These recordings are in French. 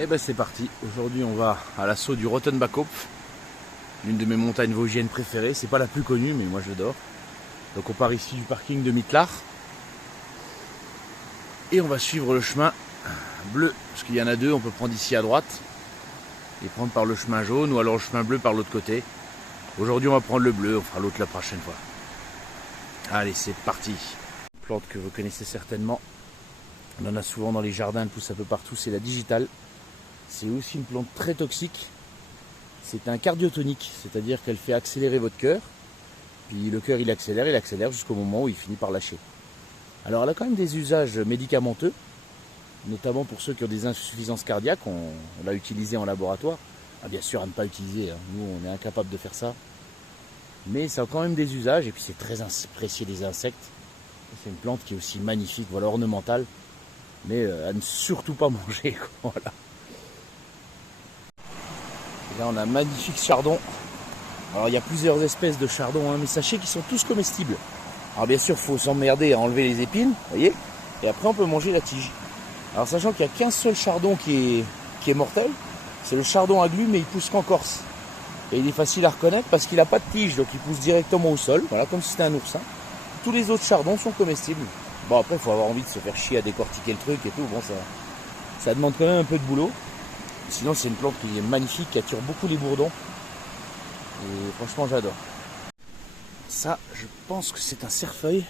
Et ben c'est parti, aujourd'hui on va à l'assaut du Rottenbachkopf, l'une de mes montagnes vosgiennes préférées, c'est pas la plus connue mais moi j'adore. Donc on part ici du parking de Mittelach et on va suivre le chemin bleu, parce qu'il y en a deux, on peut prendre ici à droite et prendre par le chemin jaune ou alors le chemin bleu par l'autre côté. Aujourd'hui on va prendre le bleu, on fera l'autre la prochaine fois. Allez c'est parti. Plante que vous connaissez certainement, on en a souvent dans les jardins, elle pousse un peu partout, c'est la digitale. C'est aussi une plante très toxique. C'est un cardiotonique, c'est-à-dire qu'elle fait accélérer votre cœur. Puis le cœur il accélère jusqu'au moment où il finit par lâcher. Alors elle a quand même des usages médicamenteux, notamment pour ceux qui ont des insuffisances cardiaques. On l'a utilisé en laboratoire. Ah, bien sûr à ne pas utiliser, hein. Nous on est incapable de faire ça. Mais ça a quand même des usages et puis c'est très apprécié des insectes. C'est une plante qui est aussi magnifique, voilà, ornementale, mais à ne surtout pas manger. Voilà. Et là on a un magnifique chardon. Alors il y a plusieurs espèces de chardon, hein, mais sachez qu'ils sont tous comestibles. Alors bien sûr il faut s'emmerder à enlever les épines, vous voyez, et après on peut manger la tige. Alors sachant qu'il n'y a qu'un seul chardon qui est mortel, c'est le chardon aglu, mais il pousse qu'en Corse. Et il est facile à reconnaître parce qu'il n'a pas de tige, donc il pousse directement au sol, voilà, comme si c'était un oursin. Tous les autres chardons sont comestibles. Bon après il faut avoir envie de se faire chier à décortiquer le truc et tout, bon ça demande quand même un peu de boulot. Sinon c'est une plante qui est magnifique, qui attire beaucoup les bourdons. Et franchement j'adore. Ça je pense que c'est un cerfeuil.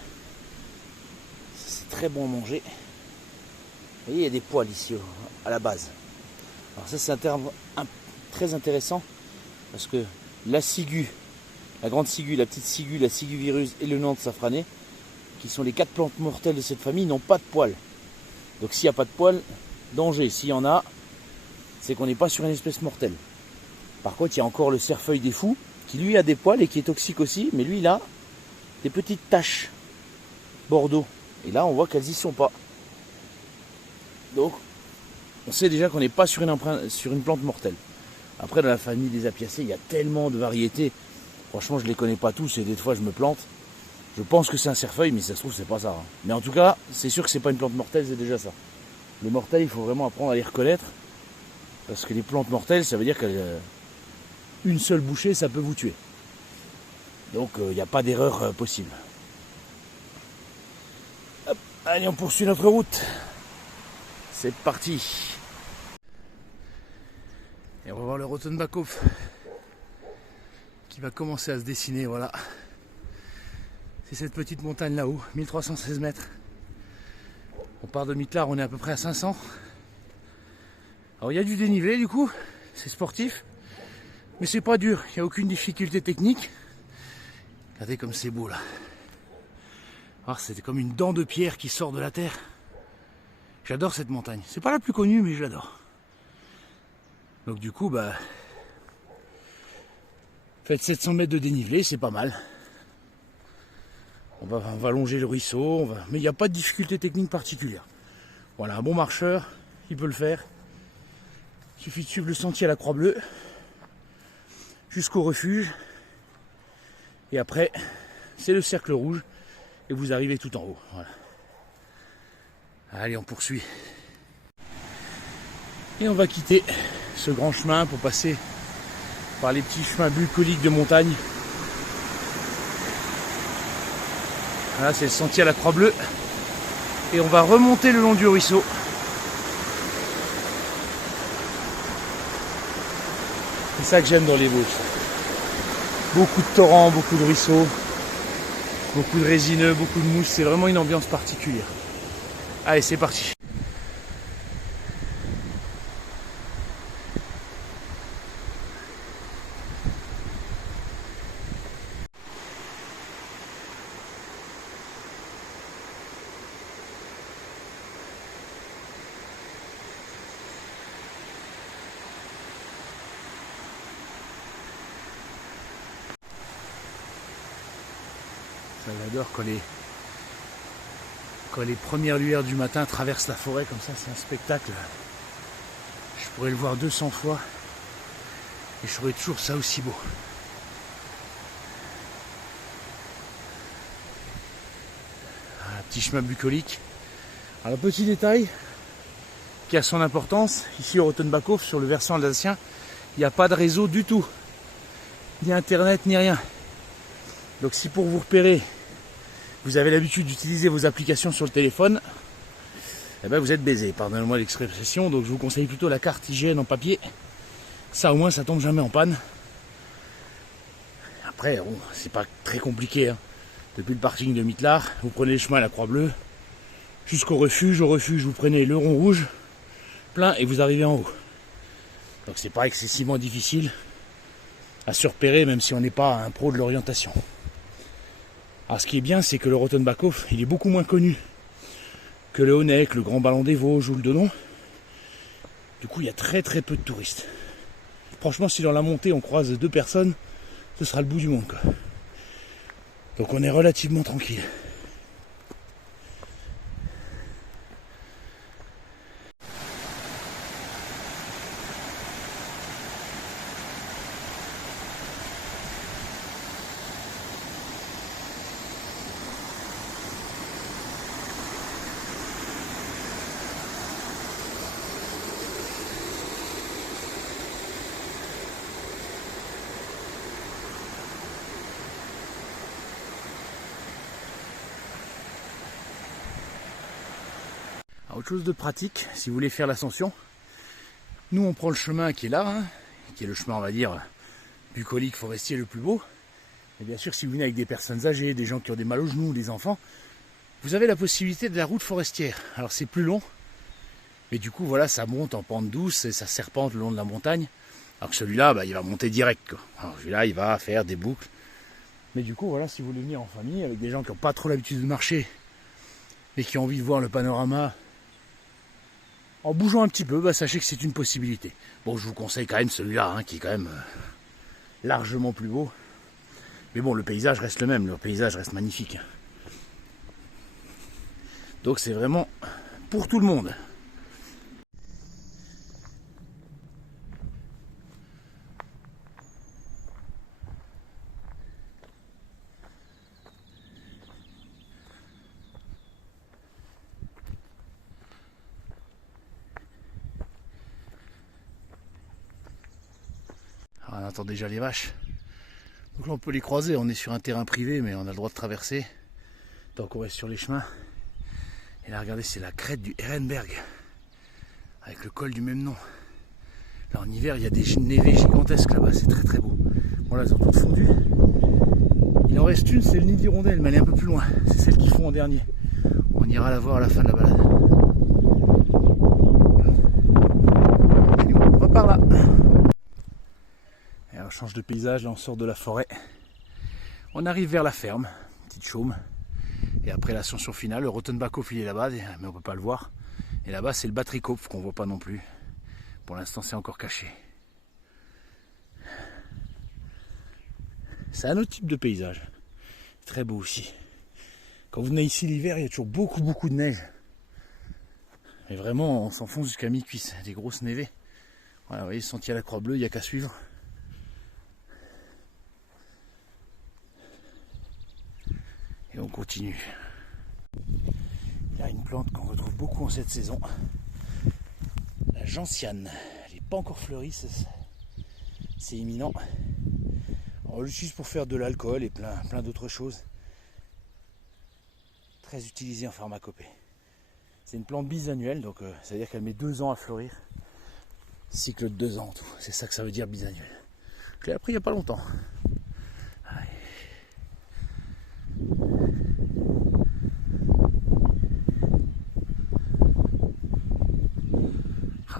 C'est très bon à manger. Vous voyez il y a des poils ici à la base. Alors ça c'est un terme très intéressant. Parce que la ciguë, la grande ciguë, la petite ciguë, la ciguë vireuse et le nante safrané, qui sont les 4 plantes mortelles de cette famille, n'ont pas de poils. Donc s'il n'y a pas de poils, danger. S'il y en a, c'est qu'on n'est pas sur une espèce mortelle. Par contre, il y a encore le cerfeuil des fous, qui lui a des poils et qui est toxique aussi, mais lui il a des petites taches bordeaux. Et là, on voit qu'elles y sont pas. Donc, on sait déjà qu'on n'est pas sur une plante mortelle. Après, dans la famille des apiacées, il y a tellement de variétés. Franchement, je ne les connais pas tous et des fois, je me plante. Je pense que c'est un cerfeuil, mais ça se trouve, c'est pas ça. Hein. Mais en tout cas, c'est sûr que c'est pas une plante mortelle, c'est déjà ça. Les mortels, il faut vraiment apprendre à les reconnaître. Parce que les plantes mortelles, ça veut dire qu'une seule bouchée, ça peut vous tuer. Donc, il n'y a pas d'erreur possible. Hop, allez, on poursuit notre route. C'est parti. Et on va voir le Rottenbachkopf qui va commencer à se dessiner, voilà. C'est cette petite montagne là-haut, 1316 mètres. On part de Mittelach, on est à peu près à 500. Alors il y a du dénivelé du coup, c'est sportif, mais c'est pas dur, il n'y a aucune difficulté technique. Regardez comme c'est beau là. Alors c'est comme une dent de pierre qui sort de la terre. J'adore cette montagne, c'est pas la plus connue mais je l'adore. Donc du coup, faites 700 mètres de dénivelé, c'est pas mal. On va longer le ruisseau, mais il n'y a pas de difficulté technique particulière. Voilà, un bon marcheur, il peut le faire. Il suffit de suivre le sentier à la Croix Bleue jusqu'au refuge. Et après, c'est le cercle rouge et vous arrivez tout en haut. Voilà. Allez, on poursuit. Et on va quitter ce grand chemin pour passer par les petits chemins bucoliques de montagne. Voilà, c'est le sentier à la Croix Bleue. Et on va remonter le long du ruisseau. C'est ça que j'aime dans les Vosges. Beaucoup de torrents, beaucoup de ruisseaux, beaucoup de résineux, beaucoup de mousse. C'est vraiment une ambiance particulière. Allez, c'est parti. Ça, j'adore quand les premières lueurs du matin traversent la forêt comme ça, c'est un spectacle. Je pourrais le voir 200 fois et je trouverais toujours ça aussi beau. Un petit chemin bucolique. Alors, petit détail qui a son importance. Ici au Rottenbachhof, sur le versant alsacien, il n'y a pas de réseau du tout. Ni internet, ni rien. Donc si pour vous repérer, vous avez l'habitude d'utiliser vos applications sur le téléphone, eh ben vous êtes baisé, pardonnez-moi l'expression. Donc je vous conseille plutôt la carte IGN en papier. Ça au moins ça tombe jamais en panne. Après, bon, c'est pas très compliqué. Hein. Depuis le parking de Mittelard, vous prenez le chemin à la Croix-Bleue jusqu'au refuge. Au refuge, vous prenez le rond rouge plein et vous arrivez en haut. Donc c'est pas excessivement difficile à se repérer, même si on n'est pas un pro de l'orientation. Alors ce qui est bien, c'est que le Rottenbachhof, il est beaucoup moins connu que le Honeck, le Grand Ballon des Vosges ou le Donon. Du coup, il y a très très peu de touristes. Franchement, si dans la montée on croise 2 personnes, ce sera le bout du monde, quoi. Donc on est relativement tranquille. Autre chose de pratique, si vous voulez faire l'ascension, nous on prend le chemin qui est là, hein, qui est le chemin on va dire bucolique forestier le plus beau. Et bien sûr si vous venez avec des personnes âgées, des gens qui ont des mal aux genoux, des enfants, vous avez la possibilité de la route forestière. Alors c'est plus long, mais du coup voilà, ça monte en pente douce et ça serpente le long de la montagne. Alors que celui-là, bah, il va monter direct, quoi. Alors celui-là il va faire des boucles. Mais du coup voilà, si vous voulez venir en famille avec des gens qui n'ont pas trop l'habitude de marcher, mais qui ont envie de voir le panorama, en bougeant un petit peu, bah, sachez que c'est une possibilité. Bon, je vous conseille quand même celui-là, hein, qui est quand même largement plus beau. Mais bon, le paysage reste le même, le paysage reste magnifique. Donc c'est vraiment pour tout le monde. On entend déjà les vaches. Donc là on peut les croiser, on est sur un terrain privé mais on a le droit de traverser tant qu'on reste sur les chemins. Et là regardez, c'est la crête du Ehrenberg avec le col du même nom. Là en hiver il y a des névés gigantesques là-bas, c'est très très beau. Bon là elles ont toutes fondu. Il en reste une, c'est le nid d'hirondelle, mais elle est un peu plus loin. C'est celle qu'ils font en dernier. On ira la voir à la fin de la balade. Et on va par là. Et on change de paysage, là on sort de la forêt. On arrive vers la ferme, petite chaume. Et après l'ascension finale, le Rottenbachhof il est là-bas, mais on ne peut pas le voir. Et là-bas c'est le Battrikhof qu'on ne voit pas non plus. Pour l'instant c'est encore caché. C'est un autre type de paysage. Très beau aussi. Quand vous venez ici l'hiver, il y a toujours beaucoup de neige. Mais vraiment on s'enfonce jusqu'à mi-cuisse, des grosses névées. Voilà, vous voyez, le sentier à la Croix-Bleue, il n'y a qu'à suivre. Et on continue. Il y a une plante qu'on retrouve beaucoup en cette saison. La gentiane. Elle n'est pas encore fleurie, c'est imminent. On l'utilise pour faire de l'alcool et plein d'autres choses. Très utilisée en pharmacopée. C'est une plante bisannuelle, donc ça veut dire qu'elle met 2 ans à fleurir. Cycle de 2 ans en tout. C'est ça que ça veut dire bisannuel. Je l'ai appris il n'y a pas longtemps.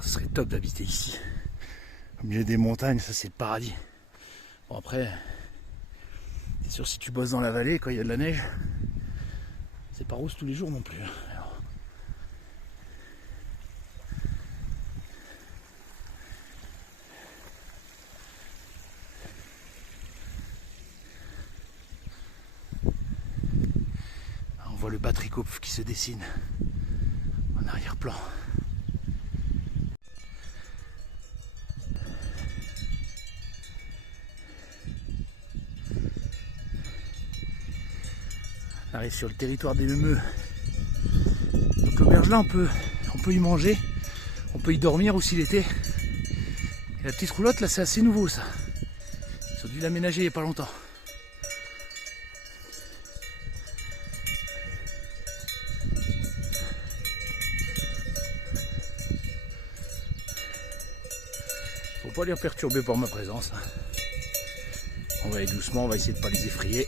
Ce serait top d'habiter ici. Au milieu des montagnes, ça c'est le paradis. Bon après, c'est sûr si tu bosses dans la vallée quand il y a de la neige, c'est pas rose tous les jours non plus. Alors, on voit le Battrikhof qui se dessine en arrière-plan. On arrive sur le territoire des Memeux. Donc l'auberge là on peut y manger. peut y dormir aussi l'été. Et la petite roulotte là c'est assez nouveau ça. Ils ont dû l'aménager il n'y a pas longtemps. Faut pas les perturber par ma présence. On va aller doucement, on va essayer de ne pas les effrayer.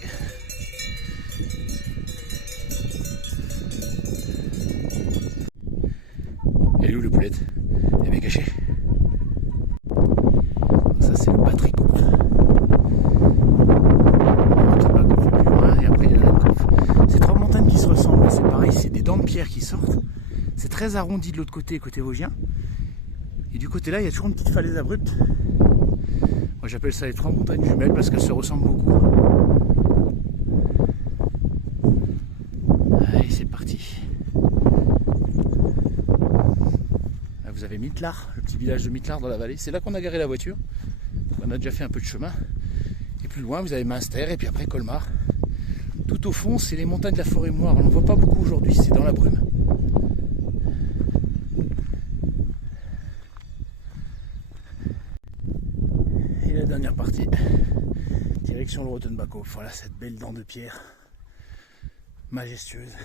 Elle est où le poulette? Elle est bien cachée. Ça c'est le batterie coupe. Et après il y a la coupe. C'est trois montagnes qui se ressemblent. C'est pareil, c'est des dents de pierre qui sortent. C'est très arrondi de l'autre côté, côté vosgien. Et du côté là, il y a toujours une petite falaise abrupte. Moi j'appelle ça les trois montagnes jumelles parce qu'elles se ressemblent beaucoup. Allez, c'est parti. Là, vous avez Mitlar, le petit village de Mitlar dans la vallée. C'est là qu'on a garé la voiture. On a déjà fait un peu de chemin. Et plus loin, vous avez Münster et puis après Colmar. Tout au fond, c'est les montagnes de la Forêt-Moire. On n'en voit pas beaucoup aujourd'hui, c'est dans la brume. La dernière partie, direction le Rothenbachhof. Voilà cette belle dent de pierre majestueuse.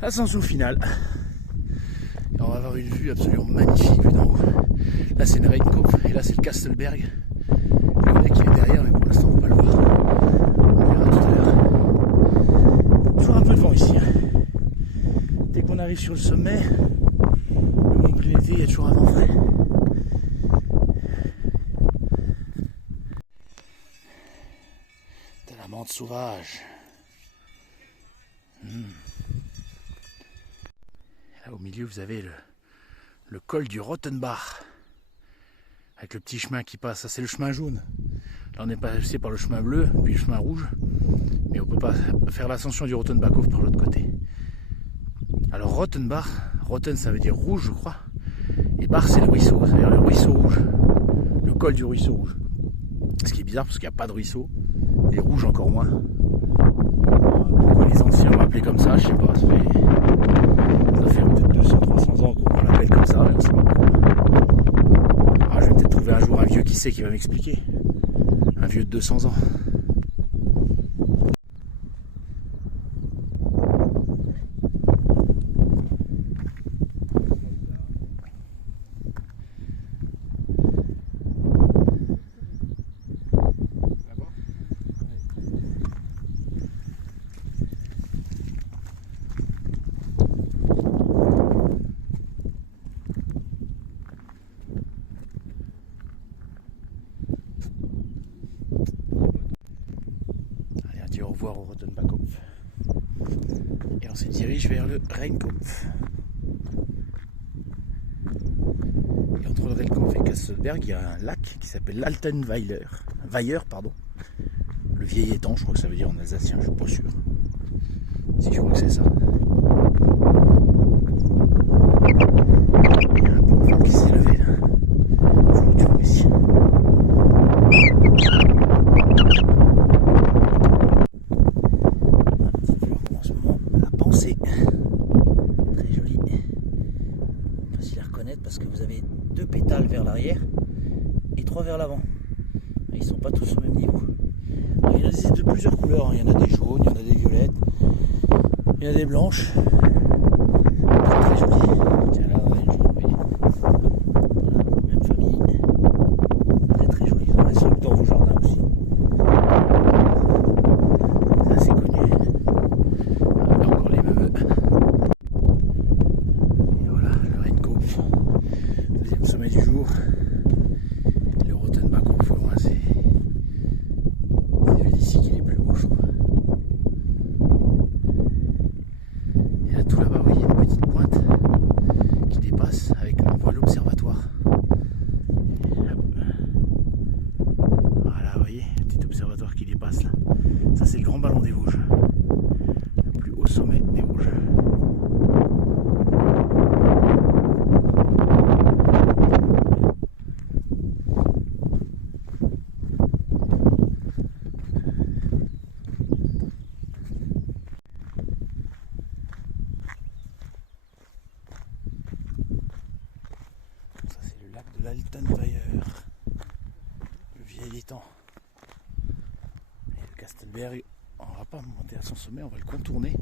L'ascension finale. Et on va avoir une vue absolument magnifique vue d'en haut. Là c'est le Rheinkopf et là c'est le Kastelberg. Le mec qui est derrière, mais pour l'instant on ne peut pas le voir. On verra tout à l'heure. Toujours un peu de vent ici. Dès qu'on arrive sur le sommet, en plein été, il y a toujours un vent frais. Menthe sauvage. Là au milieu vous avez le col du Rothenbach avec le petit chemin qui passe. Ça c'est le chemin jaune. Là on est passé par le chemin bleu puis le chemin rouge, mais on peut pas faire l'ascension du Rothenbachhof par l'autre côté. Alors Rothenbach, Roten ça veut dire rouge je crois, et Bach c'est le ruisseau, c'est-à-dire le ruisseau rouge, le col du ruisseau rouge. Ce qui est bizarre parce qu'il n'y a pas de ruisseau. Et rouge encore moins. Pourquoi les anciens l'ont appelé comme ça, je sais pas. Ça fait peut-être 200-300 ans qu'on l'appelle comme ça, mais on sait pas pourquoi. Ah, je vais peut-être trouver un jour un vieux qui sait qui va m'expliquer. Un vieux de 200 ans. Au revoir au Rothenbachhof. Et on se dirige vers le Rheinkopf. Et entre le Rheinkopf et Kastelberg, il y a un lac qui s'appelle l'Altenweiler. Le vieil étang, je crois que ça veut dire en alsacien, je suis pas sûr. Si je crois que c'est ça. Il y a un pont qui s'est levé là. Je vous le tourne ici. Très joli, facile à reconnaître parce que vous avez deux pétales vers l'arrière et trois vers l'avant. Ils ne sont pas tous au même niveau. Alors, il y en a de plusieurs couleurs, il y en a des jaunes, il y en a des violettes, il y en a des blanches. Très très joli. Tiens là, on a une jaune, vous voyez. Voilà, même famille. Très très joli. Ils en restent dans vos jardins aussi. Ça c'est connu. Encore les mêmes. Et voilà, le Rheinkopf. Deuxième sommet du jour. Le Rothenbachhof au loin, c'est d'ici qu'il est plus beau, je trouve. Et là, tout là-bas, vous voyez une petite pointe. l'Altenweier, le vieil étang. Et le Kastelberg, on ne va pas monter à son sommet, on va le contourner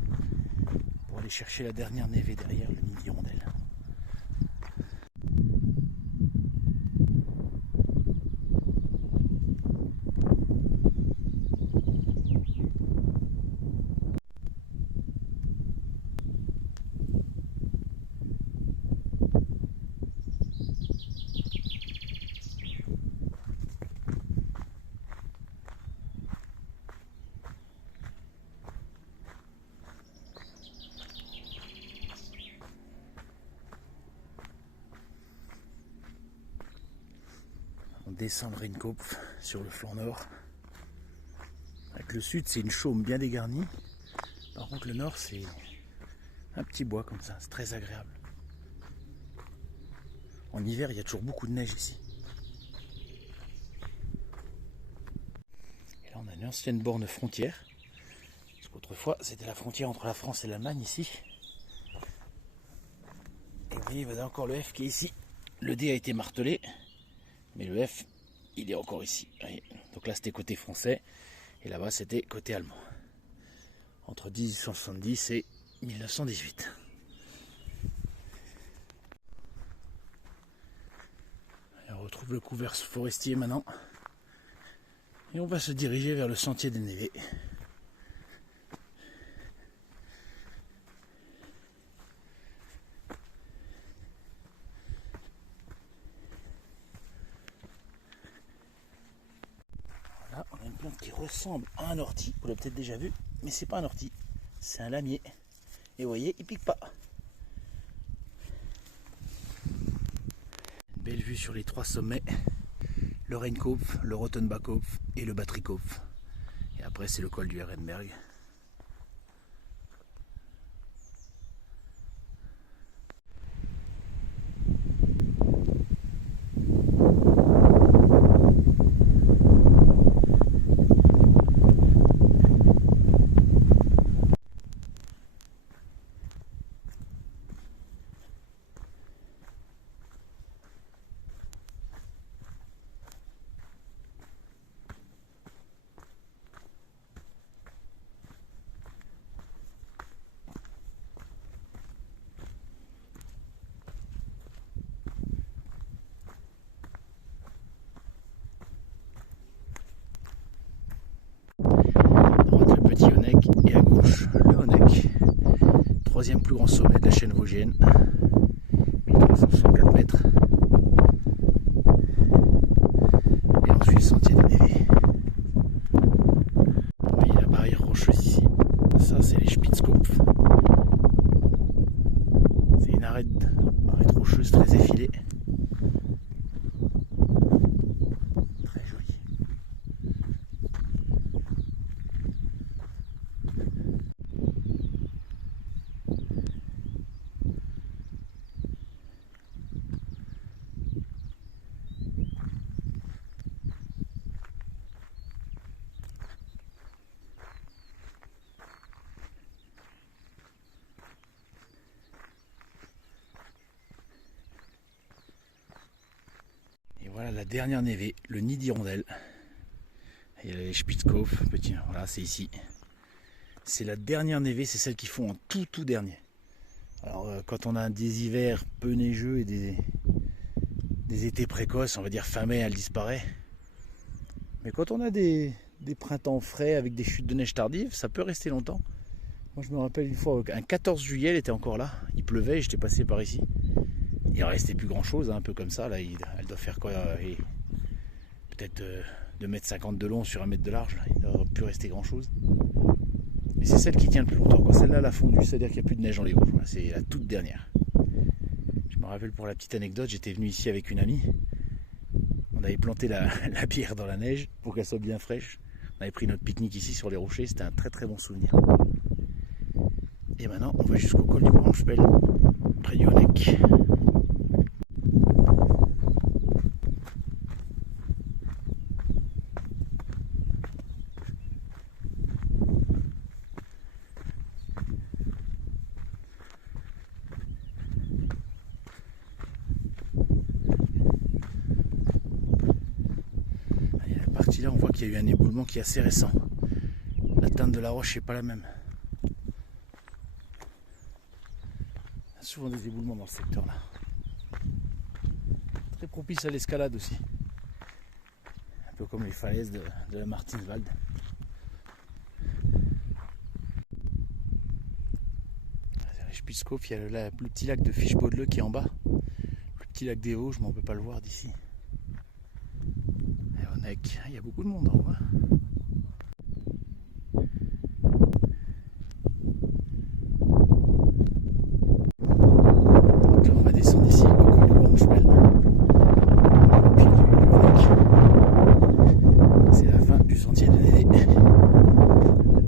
pour aller chercher la dernière névée derrière, le nid d'hirondelle. On descend le Rheinkopf sur le flanc nord. Avec le sud, c'est une chaume bien dégarnie. Par contre, le nord, c'est un petit bois comme ça. C'est très agréable. En hiver, il y a toujours beaucoup de neige ici. Et là, on a une ancienne borne frontière. Parce qu'autrefois, c'était la frontière entre la France et l'Allemagne ici. Et vous voyez, vous avez encore le F qui est ici. Le D a été martelé. Mais le F, il est encore ici. Donc là, c'était côté français. Et là-bas, c'était côté allemand. Entre 1870 et 1918. Et on retrouve le couvert forestier maintenant. Et on va se diriger vers le sentier des névés. Là, on a une plante qui ressemble à un ortie. Vous l'avez peut-être déjà vu, mais c'est pas un ortie, c'est un lamier. Et vous voyez, il pique pas. Une belle vue sur les 3 sommets. Le Rheinkopf, le Rothenbachkopf et le Battrikopf. Et après, c'est le col du Ehrenberg. Petit Honeck et à gauche le Honeck, 3e plus grand sommet de la chaîne vosgienne, 1364 mètres. Et ensuite le sentier des névés. Vous voyez la barrière rocheuse ici, ça c'est les Spitzkopf. C'est une arête rocheuse très effilée. Très jolie. Voilà la dernière névée, le nid d'hirondelle. Il y a les Spitzkopf, petit, voilà, c'est ici. C'est la dernière névée, c'est celle qu'ils font en tout dernier. Alors quand on a des hivers peu neigeux et des étés précoces, on va dire fin mai, elle disparaît. Mais quand on a des printemps frais avec des chutes de neige tardives, ça peut rester longtemps. Moi je me rappelle une fois, un 14 juillet, elle était encore là. Il pleuvait, j'étais passé par ici. Il ne restait plus grand chose, hein, un peu comme ça. Là, elle doit faire quoi, peut-être 2,50 m de long sur 1 m de large. Là. Il ne doit plus rester grand chose. Et c'est celle qui tient le plus longtemps. Celle-là, elle a fondu, c'est-à-dire qu'il n'y a plus de neige dans les Vosges. C'est la toute dernière. Je me rappelle pour la petite anecdote, j'étais venu ici avec une amie. On avait planté la bière dans la neige pour qu'elle soit bien fraîche. On avait pris notre pique-nique ici sur les rochers. C'était un très bon souvenir. Et maintenant, on va jusqu'au col du Branchpel, près du Honeck. là on voit qu'il y a eu un éboulement qui est assez récent. La teinte de la roche n'est pas la même. Il y a souvent des éboulements dans le secteur là. Très propice à l'escalade aussi. Un peu comme les falaises de la Martinswald. Spitzkopf, il y a le petit lac de Fischbodle qui est en bas. Le petit lac des Vosges, mais on ne peut pas le voir d'ici. Il y a beaucoup de monde en haut. Donc là, on va descendre ici au col du Wormspel. Au pied du lac. C'est la fin du sentier de Néné.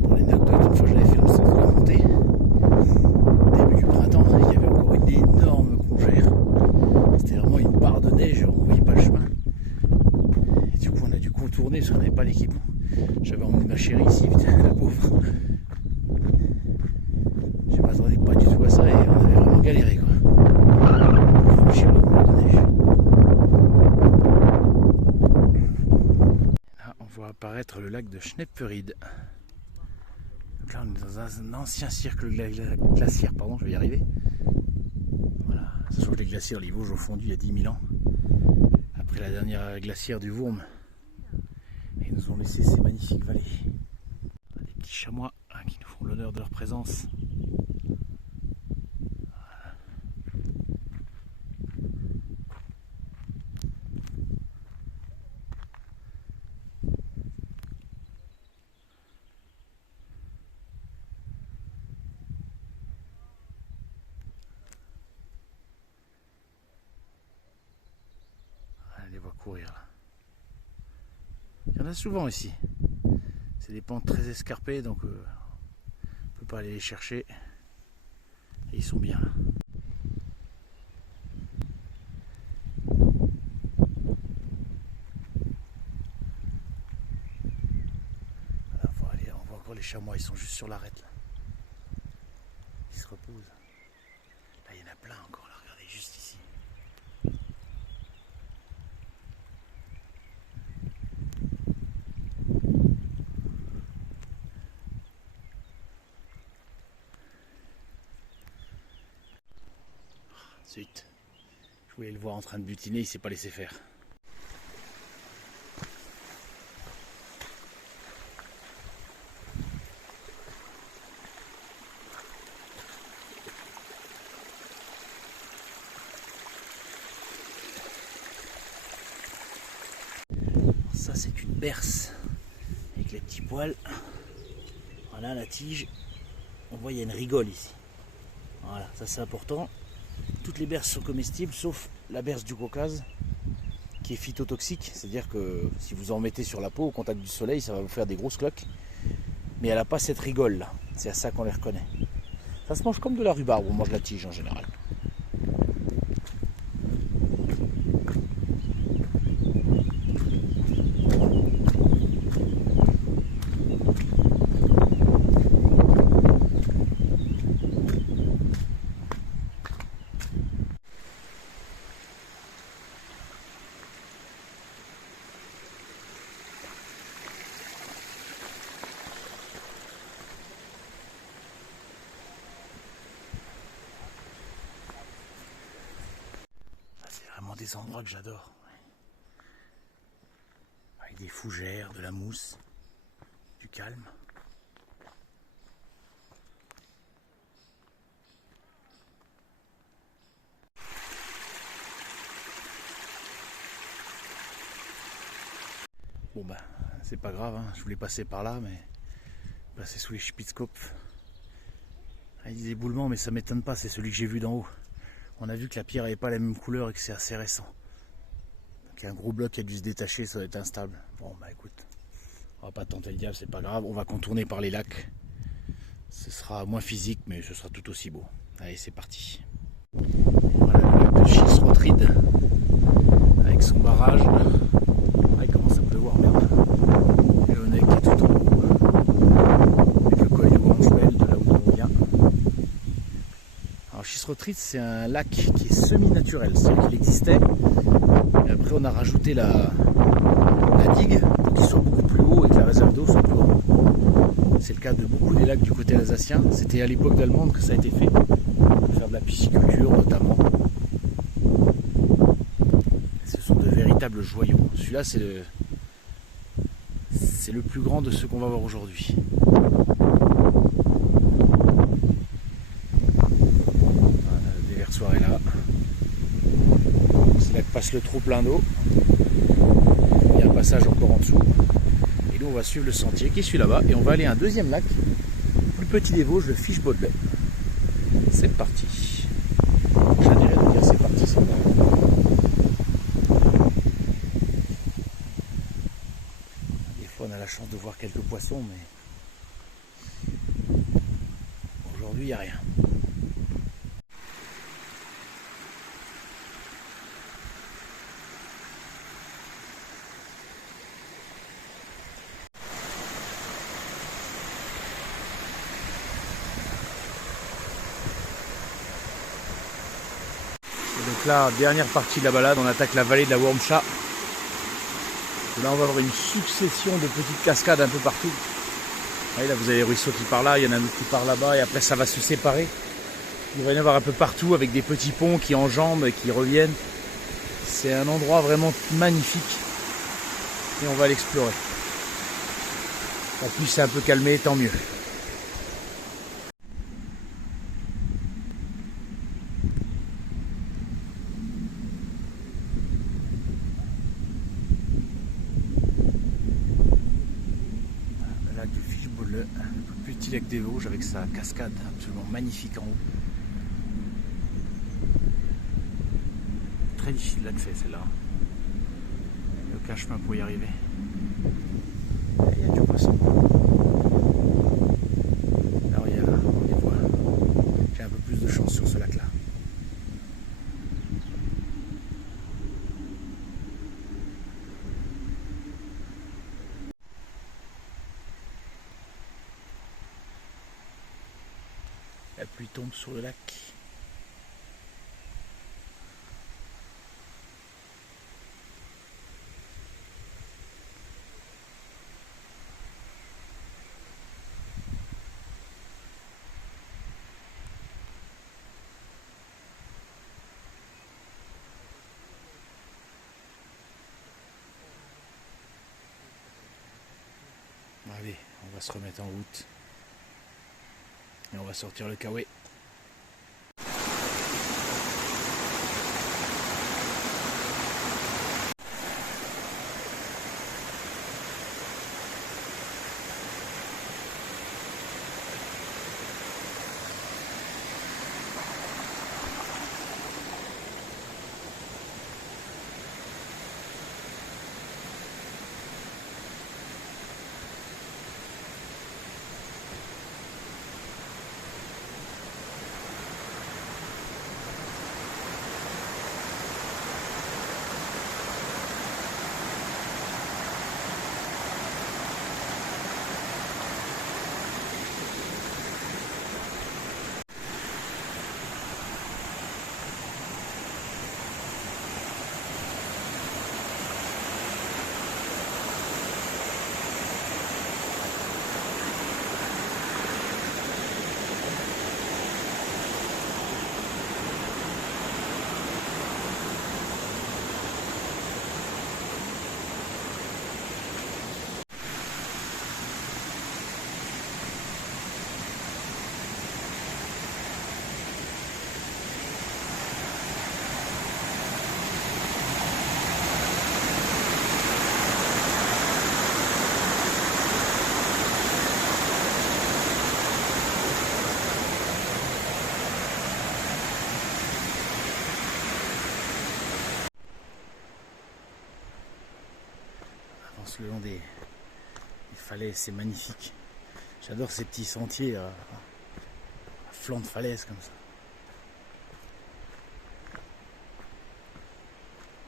Pour l'anecdote, une fois j'avais fait le sens de la montée. Début du printemps, il y avait encore une énorme congère. C'était vraiment une barre de neige, on ne voyait pas le chemin. Et du coup, on a dû contourner parce qu'on n'avait pas l'équipement. J'avais emmené ma chérie ici, putain, la pauvre. Je ne m'attendais pas du tout à ça et on avait vraiment galéré, quoi. Pour franchir le mur de neige. Là, on voit apparaître le lac de Schnepferide. Donc là, on est dans un ancien cercle glaciaire, pardon, je vais y arriver. Voilà, sachant que les glaciers, les Vosges ont fondu il y a 10 000 ans. Après la dernière glacière du Wurm. Et ils nous ont laissé ces magnifiques vallées. On a des petits chamois qui nous font l'honneur de leur présence. Voilà. On les voit courir là. Il y en a souvent ici. C'est des pentes très escarpées, donc on ne peut pas aller les chercher. Et ils sont bien là. Voilà, faut aller, on voit encore les chamois, ils sont juste sur l'arête là. Ils se reposent. Là il y en a plein encore là, regardez juste ici. Zut. Je voulais le voir en train de butiner, il s'est pas laissé faire. Ça c'est une berce avec les petits poils. Voilà la tige. On voit il y a une rigole ici. Voilà, ça c'est important. Toutes les berces sont comestibles sauf la berce du Caucase qui est phytotoxique, c'est-à-dire que si vous en mettez sur la peau au contact du soleil, ça va vous faire des grosses cloques. Mais elle n'a pas cette rigole là, c'est à ça qu'on les reconnaît. Ça se mange comme de la rhubarbe, on mange la tige en général. Des endroits que j'adore, avec des fougères, de la mousse, du calme. Bon bah c'est pas grave, hein. Je voulais passer par là, mais passer sous les Spitzkopf. Il y a des éboulements, mais ça m'étonne pas, c'est celui que j'ai vu d'en haut. On a vu que la pierre n'avait pas la même couleur et que c'est assez récent. Donc il y a un gros bloc qui a dû se détacher, ça doit être instable. Bon bah écoute, on va pas tenter le diable, c'est pas grave. On va contourner par les lacs. Ce sera moins physique, mais ce sera tout aussi beau. Allez, c'est parti. Voilà le lac de Schisrotride avec son barrage. Ah, il commence à pleuvoir, merde. Et le nec qui est tout en haut. Avec le col du Wormspel, de là où on vient. Alors Schisrotride, c'est un lac qui est semi-naturel, c'est-à-dire qu'il existait. Et après on a rajouté la digue, qu'il soit beaucoup plus haut et que la réserve d'eau soit plus grande. C'est le cas de beaucoup des lacs du côté alsacien. C'était à l'époque allemande que ça a été fait, pour faire de la pisciculture notamment. Ce sont de véritables joyaux. Celui-là, c'est le plus grand de ceux qu'on va voir aujourd'hui. Voilà, le déversoir est là. C'est là que passe le trop plein d'eau. Il y a un passage encore en dessous. Et nous, on va suivre le sentier qui suit là-bas. Et on va aller à un deuxième lac, plus petit des Vosges, le Fiche-Baudelais. C'est parti. J'adirais de dire c'est parti, c'est bon. Des fois, on a la chance de voir quelques poissons, mais aujourd'hui, il n'y a rien. Donc là, dernière partie de la balade, on attaque la vallée de la Wormscha. Là, on va avoir une succession de petites cascades un peu partout. Là, vous avez les ruisseaux qui partent là, il y en a un autre qui part là-bas, et après ça va se séparer. Il va y en avoir un peu partout avec des petits ponts qui enjambent et qui reviennent. C'est un endroit vraiment magnifique. Et on va l'explorer. En plus, c'est un peu calmé, tant mieux. Le plus petit lac des Vosges avec sa cascade absolument magnifique en haut. Très difficile d'accès celle-là. Le cache-chemin pour y arriver. Il y a du poisson. Alors on les voit. J'ai un peu plus de chance sur ce lac-là. La pluie tombe sur le lac. Allez, on va se remettre en route. Et on va sortir le kawaii. Le long des falaises, c'est magnifique. J'adore ces petits sentiers à flanc de falaise comme ça.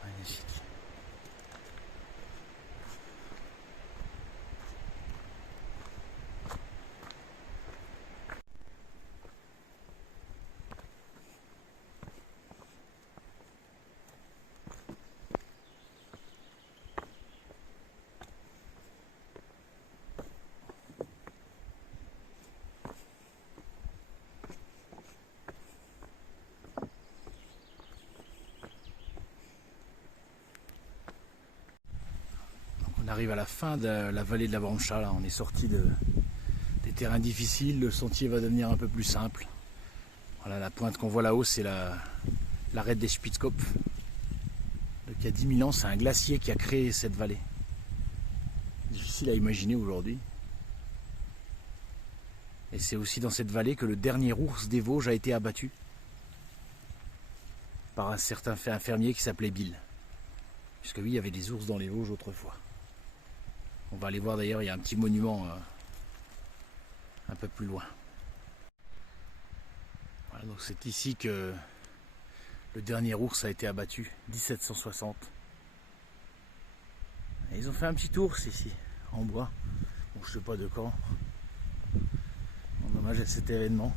Magnifique. On arrive à la fin de la vallée de la Brancha, là. On est sorti des terrains difficiles, le sentier va devenir un peu plus simple. Voilà, la pointe qu'on voit là-haut, c'est l'arête des Spitzkopf. Donc il y a 10 000 ans, c'est un glacier qui a créé cette vallée. Difficile à imaginer aujourd'hui. Et c'est aussi dans cette vallée que le dernier ours des Vosges a été abattu par un certain fermier qui s'appelait Bill. Puisque oui, il y avait des ours dans les Vosges autrefois. On va aller voir d'ailleurs, il y a un petit monument un peu plus loin. Voilà, donc c'est ici que le dernier ours a été abattu, 1760. Et ils ont fait un petit ours ici, en bois. Bon, je sais pas de quand. En hommage à cet événement.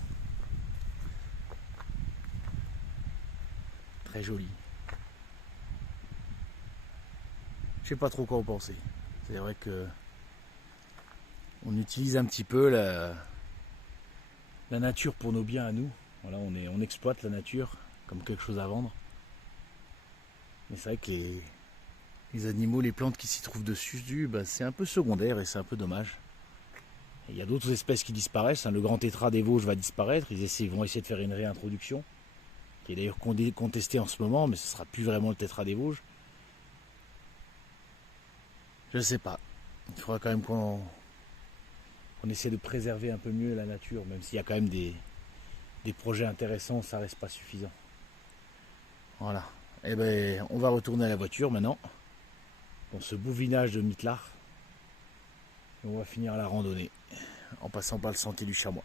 Très joli. Je sais pas trop quoi en penser. C'est vrai que on utilise un petit peu la nature pour nos biens à nous. Voilà, on exploite la nature comme quelque chose à vendre. Mais c'est vrai que les animaux, les plantes qui s'y trouvent dessus, bah, c'est un peu secondaire et c'est un peu dommage. Il y a d'autres espèces qui disparaissent. Le grand tétras des Vosges va disparaître. Ils vont essayer de faire une réintroduction, qui est d'ailleurs contestée en ce moment, mais ce ne sera plus vraiment le tétras des Vosges. Je ne sais pas. Il faudra quand même qu'on essaie de préserver un peu mieux la nature, même s'il y a quand même des projets intéressants, ça reste pas suffisant. Voilà. Et ben, on va retourner à la voiture maintenant, dans ce beau village de Mittlar. Et on va finir la randonnée en passant par le sentier du chamois.